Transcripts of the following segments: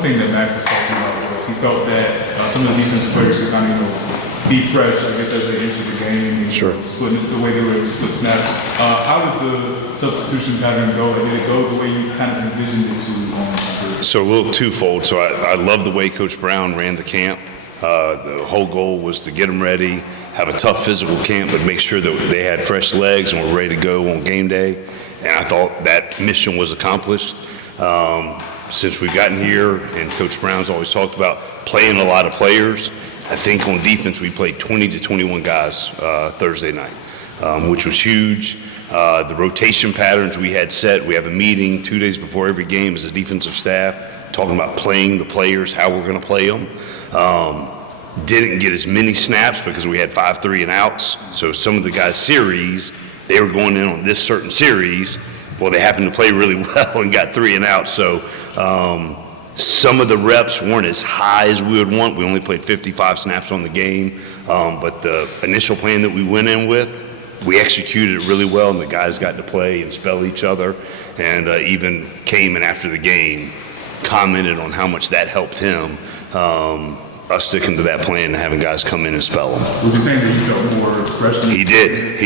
one thing that Mac was talking about was he felt that some of the defensive players could kind of, be fresh, I guess, as they enter the game. And, sure. Split the way they were able to split snaps. How did the substitution pattern go? Did it go the way you kind of envisioned it to? So a little twofold. So I love the way Coach Brown ran the camp. The whole goal was to get them ready, have a tough physical camp, but make sure that they had fresh legs and were ready to go on game day. And I thought that mission was accomplished. Since we've gotten here, and Coach Brown's always talked about playing a lot of players, I think on defense we played 20 to 21 guys Thursday night, which was huge. The rotation patterns we had set, we have a meeting 2 days before every game as a defensive staff, talking about playing the players, how we're going to play them. Didn't get as many snaps because we had 5 3 and outs. So some of the guys' series, they were going in on this certain series. Well, they happened to play really well and got 3 and out. So some of the reps weren't as high as we would want. We only played 55 snaps on the game. But the initial plan that we went in with, we executed it really well, and the guys got to play and spell each other. And even came in after the game, commented on how much that helped him. Us sticking to that plan and having guys come in and spell them. Was he saying that he felt more fresh? He did.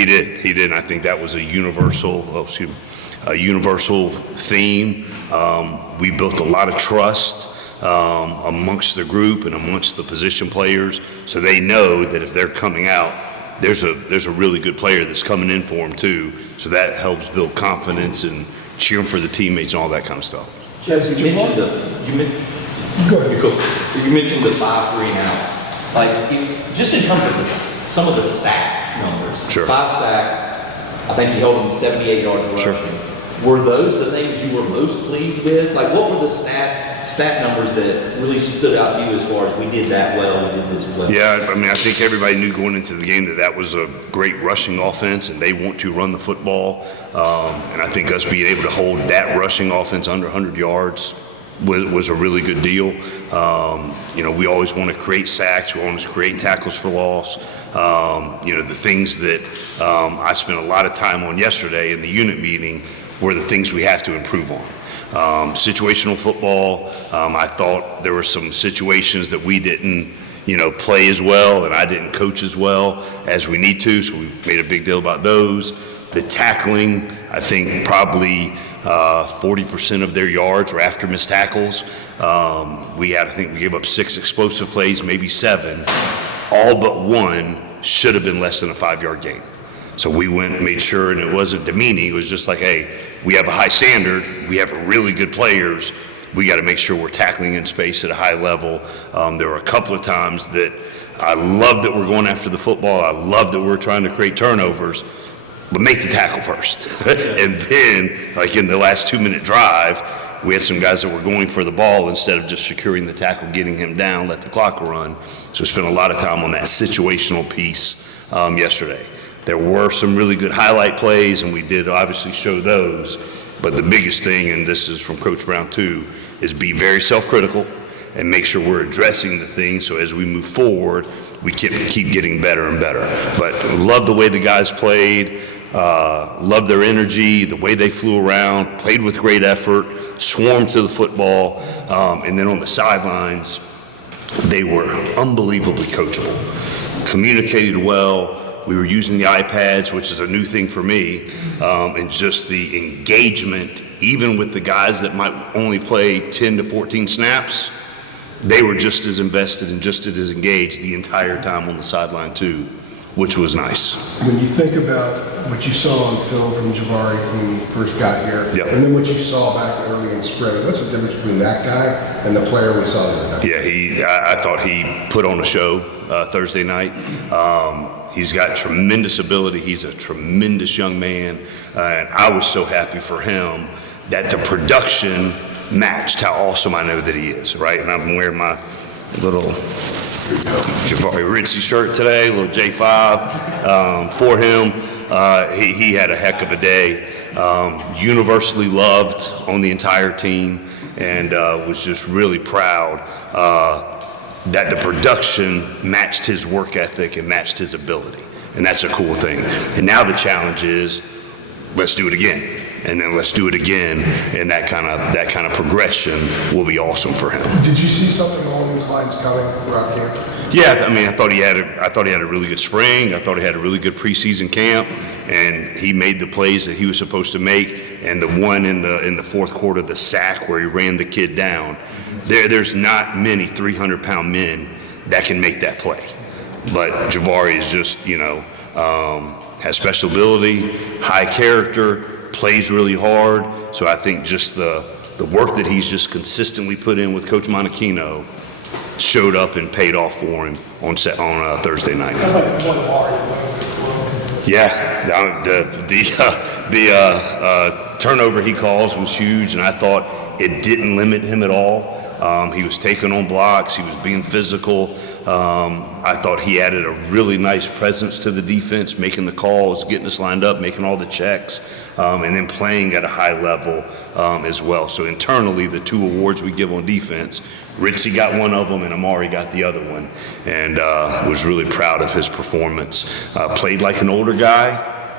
And I think that was a universal theme. We built a lot of trust amongst the group and amongst the position players, so they know that if they're coming out, there's a really good player that's coming in for them too. So that helps build confidence and cheering for the teammates and all that kind of stuff. Jess, you mentioned you mentioned the 5 3 and outs. Like, just in terms of some of the stat numbers. Sure. 5 sacks. I think he held him 78 yards rushing. Sure. Were those the things you were most pleased with? Like, what were the stat numbers that really stood out to you as far as we did that well, we did this well? Yeah, I mean, I think everybody knew going into the game that was a great rushing offense, and they want to run the football. And I think us being able to hold that rushing offense under 100 yards was a really good deal. We always want to create sacks. We want to create tackles for loss. The things that I spent a lot of time on yesterday in the unit meeting were the things we have to improve on. Situational football, I thought there were some situations that we didn't, play as well, and I didn't coach as well as we need to, so we made a big deal about those. The tackling, I think probably 40% of their yards were after missed tackles. We gave up 6 explosive plays, maybe 7. All but 1 should have been less than a 5-yard gain. So we went and made sure, and it wasn't demeaning. It was just like, hey, we have a high standard. We have really good players. We got to make sure we're tackling in space at a high level. There were a couple of times that I love that we're going after the football. I love that we're trying to create turnovers, but make the tackle first. And then, like in the last 2-minute drive, we had some guys that were going for the ball instead of just securing the tackle, getting him down, let the clock run. So we spent a lot of time on that situational piece yesterday. There were some really good highlight plays, and we did obviously show those. But the biggest thing, and this is from Coach Brown too, is be very self-critical and make sure we're addressing the things so as we move forward, we keep getting better and better. But love the way the guys played, love their energy, the way they flew around, played with great effort, swarmed to the football, and then on the sidelines, they were unbelievably coachable, communicated well. We were using the iPads, which is a new thing for me, and just the engagement, even with the guys that might only play 10 to 14 snaps, they were just as invested and just as engaged the entire time on the sideline too, which was nice. When you think about what you saw on film from Javari when you first got here, Yep. and then what you saw back early in spring, what's the difference between that guy and the player we saw the other night? Yeah, I thought he put on a show Thursday night. He's got tremendous ability. He's a tremendous young man. And I was so happy for him that the production matched how awesome I know that he is, right? And I'm wearing my little Javari Ritzy shirt today, little J5 for him. He had a heck of a day. Universally loved on the entire team, and was just really proud that the production matched his work ethic and matched his ability. And that's a cool thing. And now the challenge is, let's do it again. and then let's do it again. And that kind of progression will be awesome for him. Did you see something along those lines coming throughout camp? Yeah, I mean, I thought he had a really good spring. I thought he had a really good preseason camp, and he made the plays that he was supposed to make. And the one in the fourth quarter, the sack where he ran the kid down, there's not many 300-pound men that can make that play. But Javari is just, has special ability, high character, plays really hard. So I think just the work that he's just consistently put in with Coach Monachino showed up and paid off for him on Thursday night. Yeah, the turnover he caused was huge, and I thought it didn't limit him at all. He was taking on blocks. He was being physical. I thought he added a really nice presence to the defense, making the calls, getting us lined up, making all the checks, and then playing at a high level as well. So internally, the two awards we give on defense, Ritzy got one of them and Amari got the other one, and was really proud of his performance. Played like an older guy,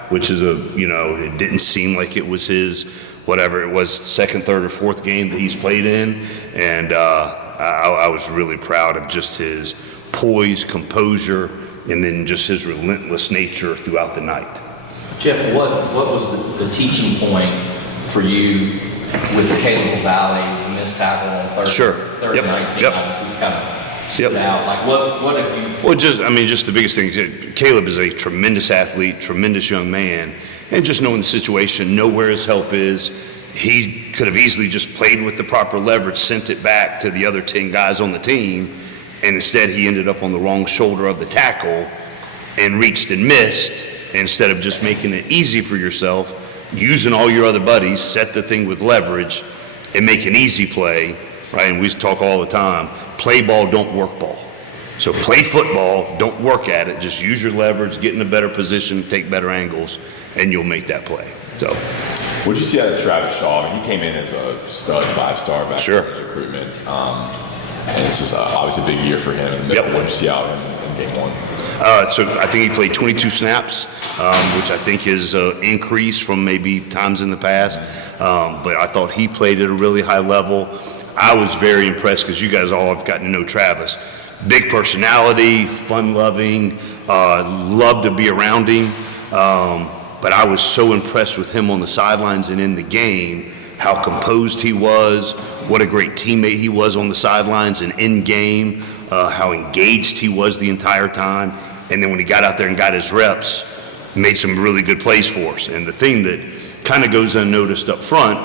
which is it didn't seem like it was his, whatever it was, second, third, or fourth game that he's played in, and I was really proud of just his poise, composure, and then just his relentless nature throughout the night. Geoff, what was the teaching point for you with the Caleb Valley missed tackle on third and 19? Yep. Obviously, kind of stood out. Like, what have you? Well, just the biggest thing. Caleb is a tremendous athlete, tremendous young man, and just knowing the situation, know where his help is. He could have easily just played with the proper leverage, sent it back to the other 10 guys on the team, and instead he ended up on the wrong shoulder of the tackle and reached and missed. And instead of just making it easy for yourself, using all your other buddies, set the thing with leverage and make an easy play, right? And we talk all the time, play ball, don't work ball. So play football, don't work at it, just use your leverage, get in a better position, take better angles, and you'll make that play. So, what did you see out of Travis Shaw? I mean, he came in as a stud 5-star back in his recruitment. And it's just obviously a big year for him in the middle. What did you see out of him in game one? So I think he played 22 snaps, which I think is an increase from maybe times in the past. But I thought he played at a really high level. I was very impressed because you guys all have gotten to know Travis. Big personality, fun-loving, loved to be around him. But I was so impressed with him on the sidelines and in the game, how composed he was, what a great teammate he was on the sidelines and in game, how engaged he was the entire time. And then when he got out there and got his reps, made some really good plays for us. And the thing that kind of goes unnoticed up front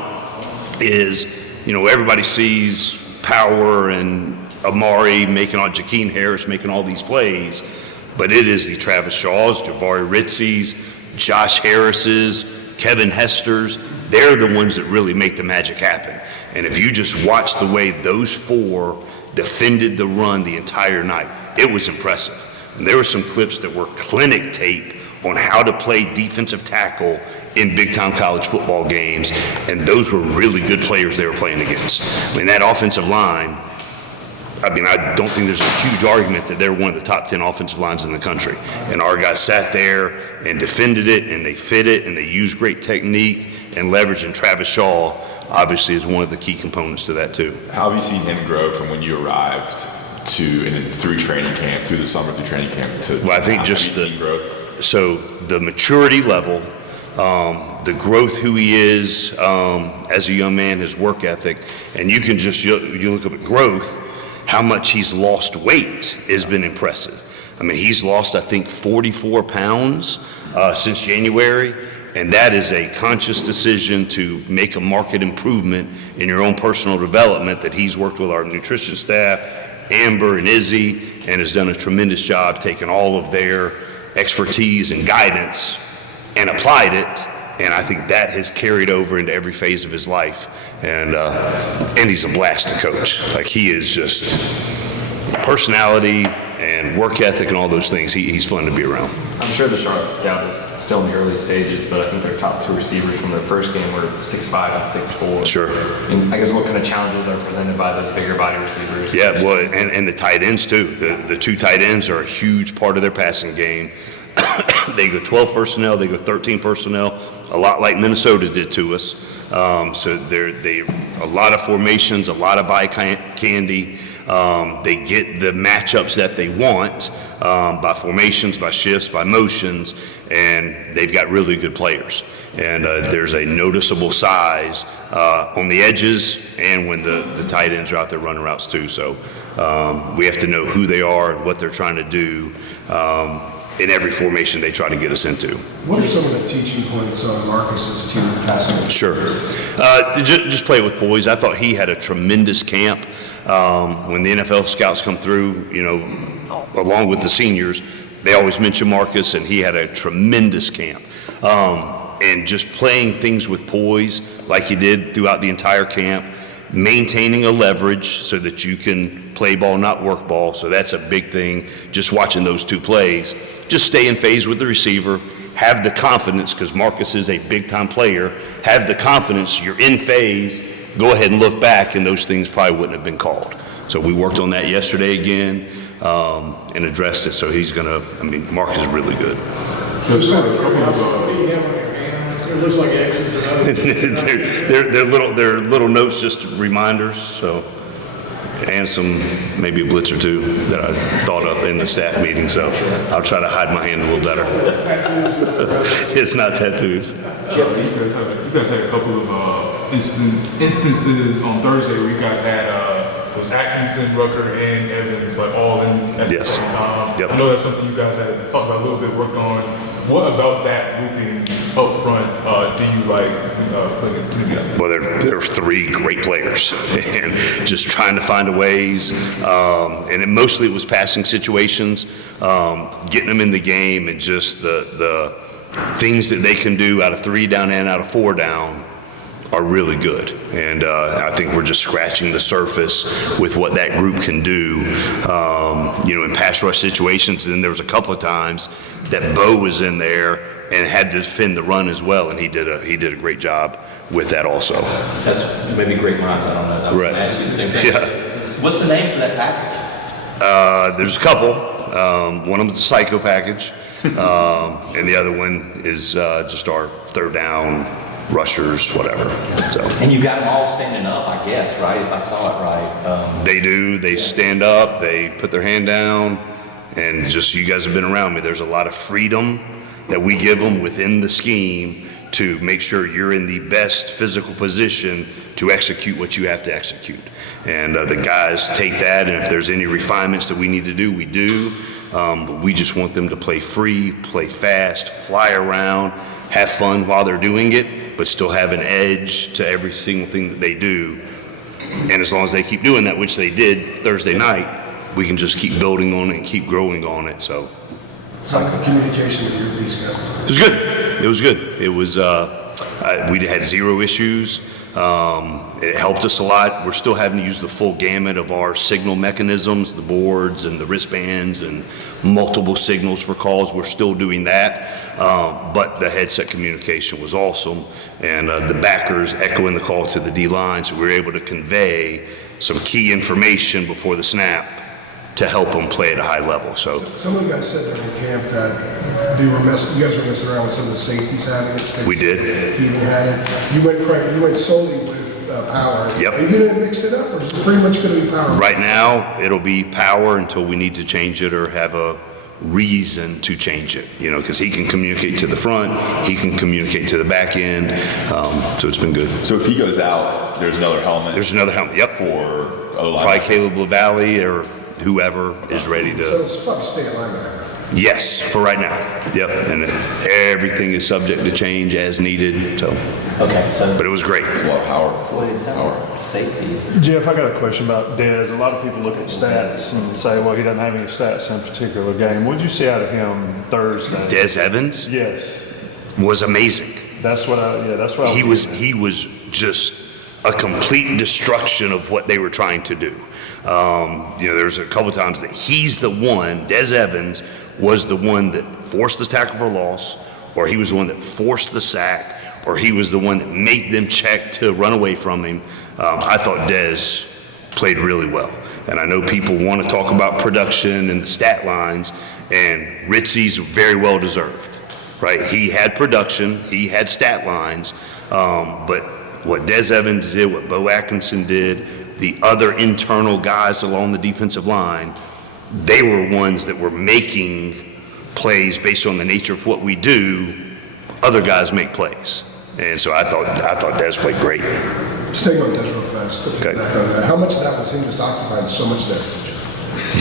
is, everybody sees Power and Amari Jakeem Harris making all these plays, but it is the Travis Shaws, Javari Ritzy's, Josh Harris's, Kevin Hester's. They're the ones that really make the magic happen. And if you just watch the way those four defended the run the entire night, it was impressive. And there were some clips that were clinic tape on how to play defensive tackle in big-time college football games, and those were really good players they were playing against. I mean, that offensive line, I don't think there's a huge argument that they're one of the top 10 offensive lines in the country. And our guys sat there and defended it, and they fit it, and they used great technique and leverage, and Travis Shaw obviously is one of the key components to that too. How have you seen him grow from when you arrived through training camp, through the summer, through training camp to I think just the maturity level, the growth, who he is as a young man, his work ethic, and you can just, you look up at growth, how much he's lost weight has been impressive. I mean, he's lost, I think, 44 pounds since January, and that is a conscious decision to make a market improvement in your own personal development that he's worked with our nutrition staff, Amber and Izzy, and has done a tremendous job taking all of their expertise and guidance and applied it. And I think that has carried over into every phase of his life. And he's a blast to coach. Like, he is just personality and work ethic and all those things. He's fun to be around. I'm sure the Charlotte Scout is still in the early stages, but I think their top two receivers from their first game were 6'5" and 6'4". Sure. And I guess what kind of challenges are presented by those bigger body receivers? Yeah, well, and the tight ends too. The two tight ends are a huge part of their passing game. They go 12 personnel, they go 13 personnel. a lot like Minnesota did to us. So they a lot of formations, a lot of eye candy. They get the matchups that they want by formations, by shifts, by motions, and they've got really good players. And there's a noticeable size on the edges and when the tight ends are out there running routes too. So we have to know who they are and what they're trying to do in every formation they try to get us into. What are some of the teaching points on Marcus's team passing? Sure. Just play with poise. I thought he had a tremendous camp. When the NFL scouts come through, along with the seniors, they always mention Marcus, and he had a tremendous camp. And just playing things with poise like he did throughout the entire camp, maintaining a leverage so that you can play ball, not work ball. So that's a big thing, just watching those two plays. Just stay in phase with the receiver, have the confidence, because Marcus is a big-time player, have the confidence, you're in phase, go ahead and look back, and those things probably wouldn't have been called. So we worked on that yesterday again and addressed it. So he's going to, Marcus is really good. It looks like X's and O's. they're little notes, just reminders. So, and some maybe a blitz or two that I thought of in the staff meeting. So I'll try to hide my hand a little better. It's not tattoos. You guys had a couple of instances on Thursday where you guys had it was Atkinson, Rucker, and Evans like all in at the same time. Yep. I know that's something you guys had talked about a little bit, worked on. What about that grouping up front do you like putting together? Well, they're three great players, and just trying to find a ways. And mostly it was passing situations, getting them in the game, and just the things that they can do out of 3 down and out of 4 down are really good. And I think we're just scratching the surface with what that group can do, in pass rush situations. And then there was a couple of times that Bo was in there and had to defend the run as well, and he did a great job with that also. That's maybe great rhymes. I don't know. I was Right. going to ask you the same thing. Yeah. What's the name for that package? There's a couple. One of them is the Psycho package, and the other one is just our 3rd down rushers, whatever. So And you got them all standing up, I guess, right? If I saw it right. they do. They stand up. They put their hand down, and just you guys have been around me. There's a lot of freedom that we give them within the scheme to make sure you're in the best physical position to execute what you have to execute. And the guys take that, and if there's any refinements that we need to do, we do. But we just want them to play free, play fast, fly around, have fun while they're doing it, but still have an edge to every single thing that they do. And as long as they keep doing that, which they did Thursday night, we can just keep building on it and keep growing on it. So Communication with your these guys. it was good. It was good. It was, we had 0 issues. It helped us a lot. We're still having to use the full gamut of our signal mechanisms, the boards and the wristbands and multiple signals for calls. We're still doing that. But the headset communication was awesome. And the backers echoing the call to the D-line, so we were able to convey some key information before the snap to help them play at a high level. So Some of the guys said during camp that you guys were messing around with some of the safeties having it. we did. He even had it. You went solely with power. Yep. Are you going to mix it up, or is it pretty much going to be power? Right now, it'll be power until we need to change it or have a reason to change it, because he can communicate to the front, he can communicate to the back end, so it's been good. So if he goes out, there's another helmet. There's another helmet, yep. For Probably Caleb LaValle or whoever is ready So to, it's probably stay at linebacker. yes, for right now, yep. And everything is subject to change as needed, so, Okay, so but it was great. It's a lot of power. boy, it sounds like safety. Jeff, I got a question about Dez. A lot of people look at stats and say, well, he doesn't have any stats in a particular game. What did you see out of him Thursday? Des Evans Yes, was amazing. that's what I He was just a complete destruction of what they were trying to do. There's a couple times that he's the one, Des Evans was the one that forced the tackle for loss, or he was the one that forced the sack, or he was the one that made them check to run away from him. I thought Des played really well. And I know people want to talk about production and the stat lines, and Ritzy's very well deserved. right? He had production, he had stat lines, but what Des Evans did, what Bo Atkinson did, the other internal guys along the defensive line, they were ones that were making plays based on the nature of what we do. Other guys make plays. And so I thought Des played great. Just take on Des real fast. Okay. Back on that. How much of that was him just occupying so much there?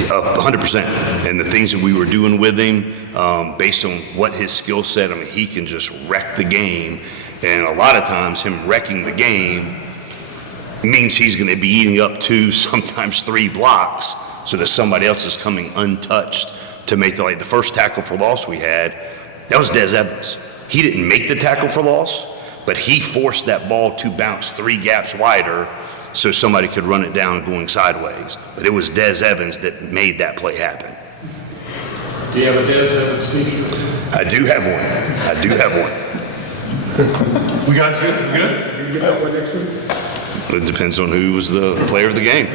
100%. And the things that we were doing with him, based on what his skill set, I mean, he can just wreck the game. And a lot of times him wrecking the game means he's going to be eating up 2, sometimes 3 blocks, so that somebody else is coming untouched to make the first tackle for loss we had. That was Des Evans. He didn't make the tackle for loss, but he forced that ball to bounce 3 gaps wider so somebody could run it down going sideways. But it was Des Evans that made that play happen. Do you have a Des Evans t-shirt? I do have one. We guys good? You good? You get that one next week? It depends on who was the player of the game.